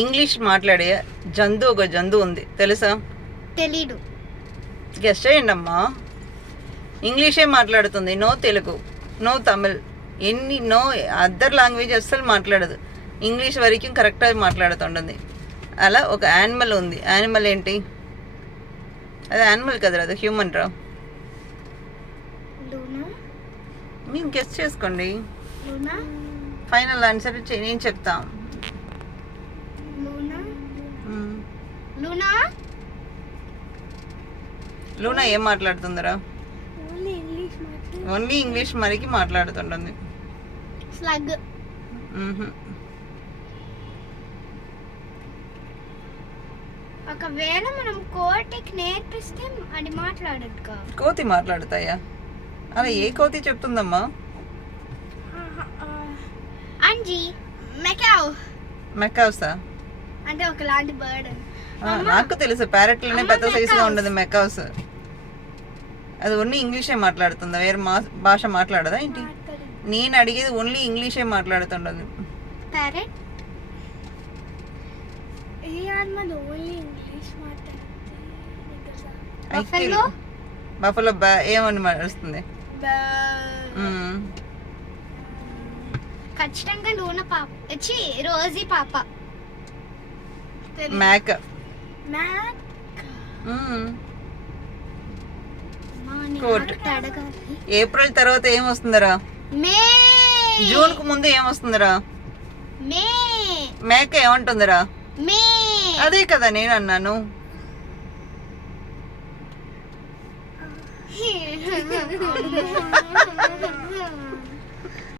English మాట్లాడే ఒక జంతువు ఉంది తెలుసా? తెలీదు. గెస్ట్ చేయండి అమ్మా. ఇంగ్లీషే మాట్లాడుతుంది, no Telugu, no Tamil, no other language అస్సలు మాట్లాడదు. ఇంగ్లీష్ వరకు కరెక్ట్గా మాట్లాడుతుంటుంది. అలా ఒక యానిమల్ ఉంది. యానిమల్ ఏంటి? అది యానిమల్ కదరా, అది హ్యూమన్ రా. మీరు గెస్ట్ చేసుకోండి. ఫైనల్ ఆన్సర్ నేను చెప్తా. లూనా ఏం మాట్లాడుతుందిరా? ఓన్లీ ఇంగ్లీష్ మరికి మాట్లాడుతుంటుంది. ఒకవేళ మనం కోతికి నేర్పిస్తే అది మాట్లాడదు. కోతి మాట్లాడతాయా? అలా ఏ కోతి చెప్తుందమ్మా? అంజీ మెకావ్. మెకావ్సా? అంటే ఒకలాంటి బర్డ్. నాకు తెలుసు, ప్యారెట్లోనే పెద్ద సైజుగా ఉండదు మెకావ్స్. అది ఓన్లీ ఇంగ్లీషే మాట్లాడుతుందా? వేరే భాష మాట్లాడదా ఏంటి? నేను అడిగేది ఓన్లీ ఇంగ్లీషే మాట్లాడుతుండదు. ప్యారెట్ బఫలో ఏమని వస్తుంది? ఖచ్చితంగా లూనా పాప, రోజీ పాప. మేక. ఏప్రిల్ తర్వాత ఏం వస్తుందరా? జూన్ కు ముందు ఏం వస్తుందిరా? మేక ఏమంటుందిరా? అదే కదా నేను అన్నాను.